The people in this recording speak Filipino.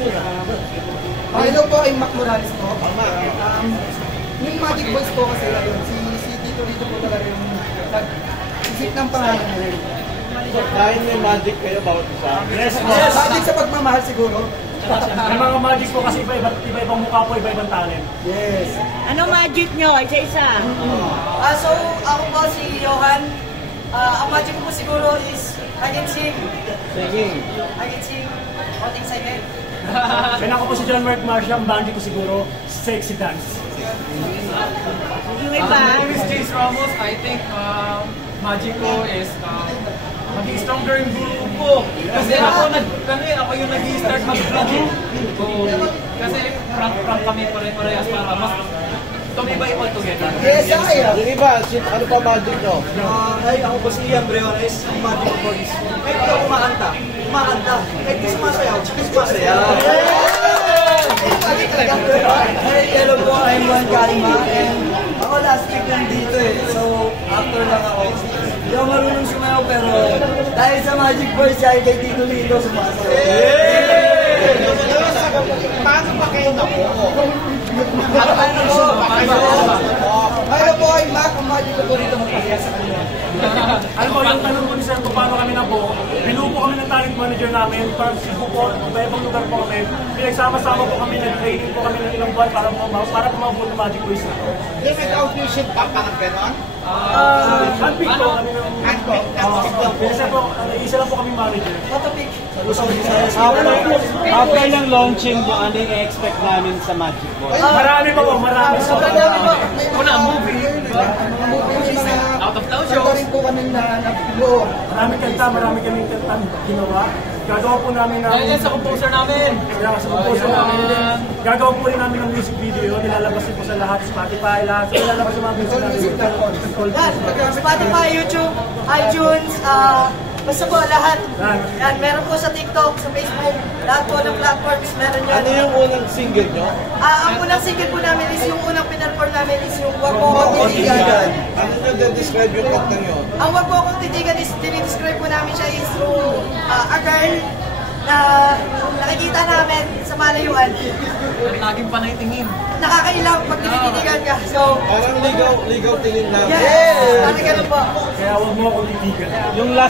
Hello po, I'm Mac Morales po. Yung Magic Boys po kasi yun, si Tito po talaga yung nag-isip ng pangalan nila. Dahil may magic kayo bawat isa? Yes, Magic sa pagmamahal siguro. May mga magic po kasi iba-ibang mukha po, iba-ibang talent. Yes. Ano magic nyo? Isa-isa. So, ako po si Johan. Ang magic ko po siguro is I can sing. Singing. I can sing. Konting second. And ako po si John Mark Marcia, ang magic ko siguro, sexy dance. Yung iba. My name is James Ramos. I think magic ko is maging stronger yung grupo. Kasi ako yung nag-i-start mag-vlog. So, kasi prank kami pare-parehas para mas tumibay all together. Yes, ay. Yung iba, ano pa magic nyo? Ay, ako po si Ian Breones, ang Magic Boys. Kahit di ako kumakanta. Kahit di sumasayaw, sumasayaw. Hey, hello po, I'm Juan Kalima. And ako last week lang dito eh. So, actor lang ako. Hindi ako marunong sumayaw pero dahil sa Magic Boys, dahil kay Tito Lito sumasayaw. Paano pa kayo na po? Hello po, I'm Mac. Ang Magic ko po rito magpasaya sa kanila. Alam mo, yung tanong ko ni Sir kung paano kami nabuo, binuo po kami ng talent manager namin, para sa po, iba-ibang lugar po kami, pinagsama-sama po kami, nag-training po kami ng ilang buwan para pumabuo ng Magic Boys na to. Yung nag-audition pa, parang gano'n? Handpick po kami ng... Isa po, isa lang po kami manager. After ng launching, ano yung expect namin sa Magic Boys? Marami pa po, marami. Una, movie. Out of town shows. Rin po kami na nabuo. Marami kaming kanta ginawa. Gagawa po namin ng... Dahil sa composer namin. Sa composer namin. Gagawa po rin namin ng music video. Nilalabas din po sa lahat, Spotify, lahat. So, nilalabas yung mga music namin. Spotify, YouTube, iTunes, basta po lahat. Yan, meron po sa TikTok, sa Facebook, lahat po ng platforms meron yan. Ano yung unang single nyo? Ang unang single po namin is yung unang pinarform namin is yung Wag Mo Akong Titigan. Ano nyo describe yung kanta nyo? Ang Wag Mo Akong Titigan is, dinidescribe po namin siya is through a girl na nakikita namin sa malayuan. Laging panay tingin. Nakakailang pag tinititigan ka. So, Parang ligaw tingin lang. yes! Parang ganun po. Kaya huwag mo akong titigan. Yung last